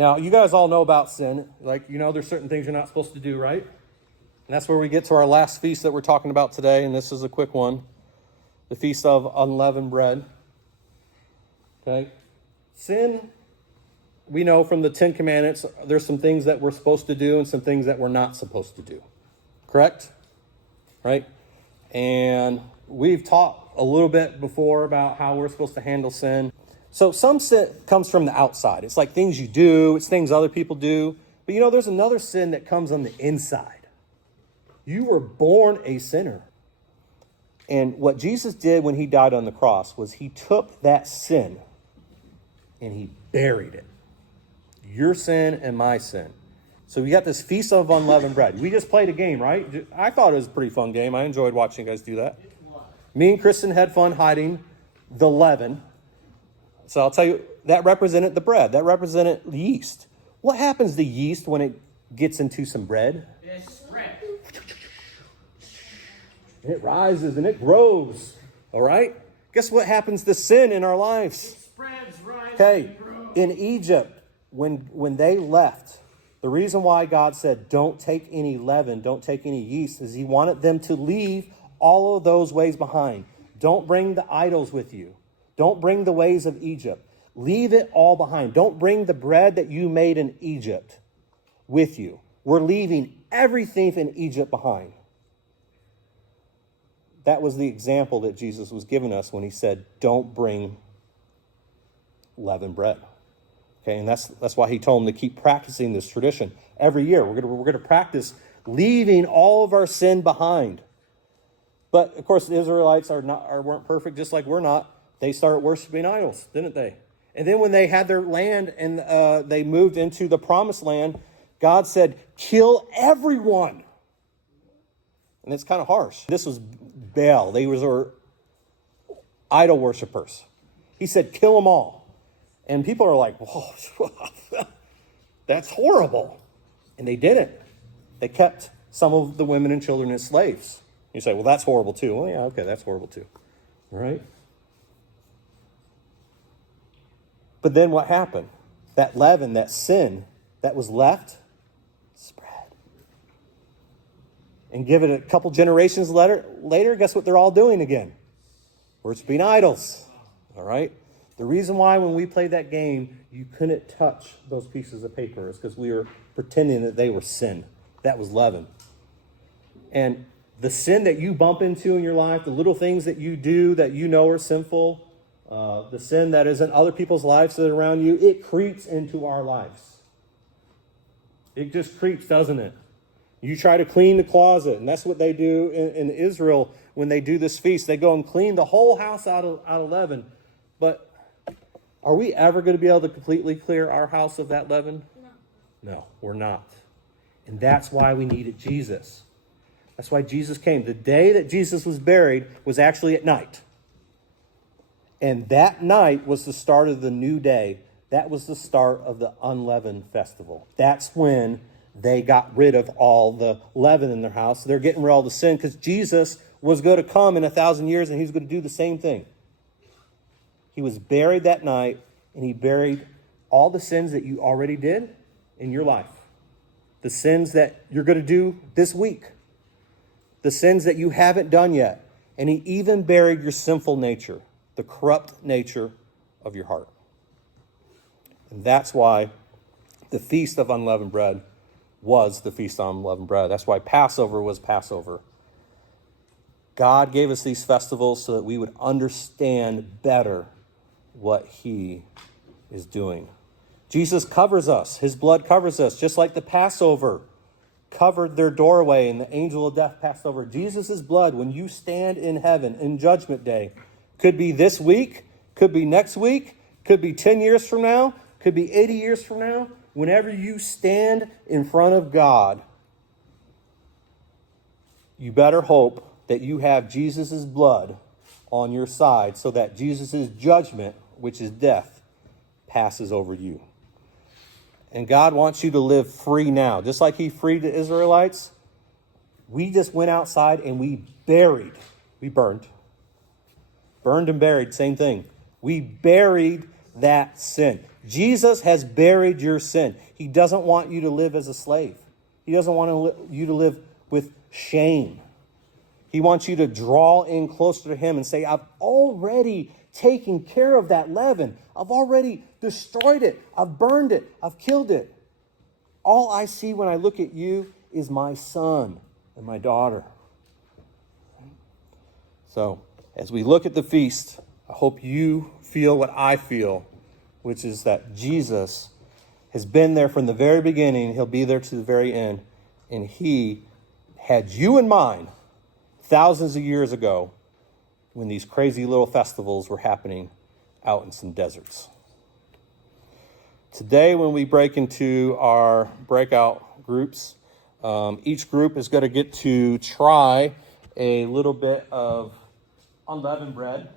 Now, you guys all know about sin. Like, there's certain things you're not supposed to do, right? And that's where we get to our last feast that we're talking about today, and this is a quick one. The Feast of Unleavened Bread. Okay? Sin, we know from the Ten Commandments, there's some things that we're supposed to do and some things that we're not supposed to do. Correct? Right? And we've taught a little bit before about how we're supposed to handle sin. So some sin comes from the outside. It's like things you do. It's things other people do. But there's another sin that comes on the inside. You were born a sinner. And what Jesus did when he died on the cross was he took that sin and he buried it. Your sin and my sin. So we got this Feast of Unleavened Bread. We just played a game, right? I thought it was a pretty fun game. I enjoyed watching you guys do that. Me and Kristen had fun hiding the leaven. So I'll tell you, that represented the bread. That represented the yeast. What happens to yeast when it gets into some bread? It spreads. And it rises and it grows. All right? Guess what happens to sin in our lives? It spreads, rises, Okay, and grows. in Egypt, when they left, the reason why God said, don't take any leaven, don't take any yeast, is he wanted them to leave all of those ways behind. Don't bring the idols with you. Don't bring the ways of Egypt. Leave it all behind. Don't bring the bread that you made in Egypt with you. We're leaving everything in Egypt behind. That was the example that Jesus was giving us when he said, don't bring leavened bread. Okay, and that's why he told them to keep practicing this tradition. Every year, we're going to practice leaving all of our sin behind. But, of course, the Israelites weren't perfect, just like we're not. They started worshiping idols, didn't they? And then when they had their land and they moved into the promised land, God said, kill everyone. And it's kind of harsh. This was Baal. They were idol worshipers. He said, kill them all. And people are like, whoa, that's horrible. And they didn't. They kept some of the women and children as slaves. You say, well, that's horrible too. Well, yeah, okay, that's horrible too. All right? But then what happened? That leaven, that sin that was left, spread. And give it a couple generations later, guess what they're all doing again? Worshiping idols. All right? The reason why when we played that game, you couldn't touch those pieces of paper is because we were pretending that they were sin. That was leaven. And the sin that you bump into in your life, the little things that you do that you know are sinful, the sin that is in other people's lives that are around you, it creeps into our lives. It just creeps, doesn't it? You try to clean the closet, and that's what they do in Israel when they do this feast. They go and clean the whole house out of leaven. But are we ever going to be able to completely clear our house of that leaven? No, we're not. And that's why we needed Jesus. That's why Jesus came. The day that Jesus was buried was actually at night. And that night was the start of the new day. That was the start of the Unleavened Festival. That's when they got rid of all the leaven in their house. They're getting rid of all the sin because Jesus was going to come in 1,000 years and he's going to do the same thing. He was buried that night and he buried all the sins that you already did in your life. The sins that you're going to do this week. The sins that you haven't done yet. And he even buried your sinful nature, the corrupt nature of your heart. And that's why the Feast of Unleavened Bread was the Feast of Unleavened Bread. That's why Passover was Passover. God gave us these festivals so that we would understand better what he is doing. Jesus covers us. His blood covers us, just like the Passover covered their doorway and the angel of death passed over. Jesus' blood, when you stand in heaven in Judgment Day, could be this week, could be next week, could be 10 years from now, could be 80 years from now. Whenever you stand in front of God, you better hope that you have Jesus' blood on your side so that Jesus' judgment, which is death, passes over you. And God wants you to live free now. Just like he freed the Israelites, we just went outside and we burned. Burned and buried, same thing. We buried that sin. Jesus has buried your sin. He doesn't want you to live as a slave. He doesn't want you to live with shame. He wants you to draw in closer to him and say, I've already taken care of that leaven. I've already destroyed it. I've burned it. I've killed it. All I see when I look at you is my son and my daughter. So, as we look at the feast, I hope you feel what I feel, which is that Jesus has been there from the very beginning. He'll be there to the very end. And he had you in mind thousands of years ago when these crazy little festivals were happening out in some deserts. Today, when we break into our breakout groups, each group is going to get to try a little bit of unleavened bread.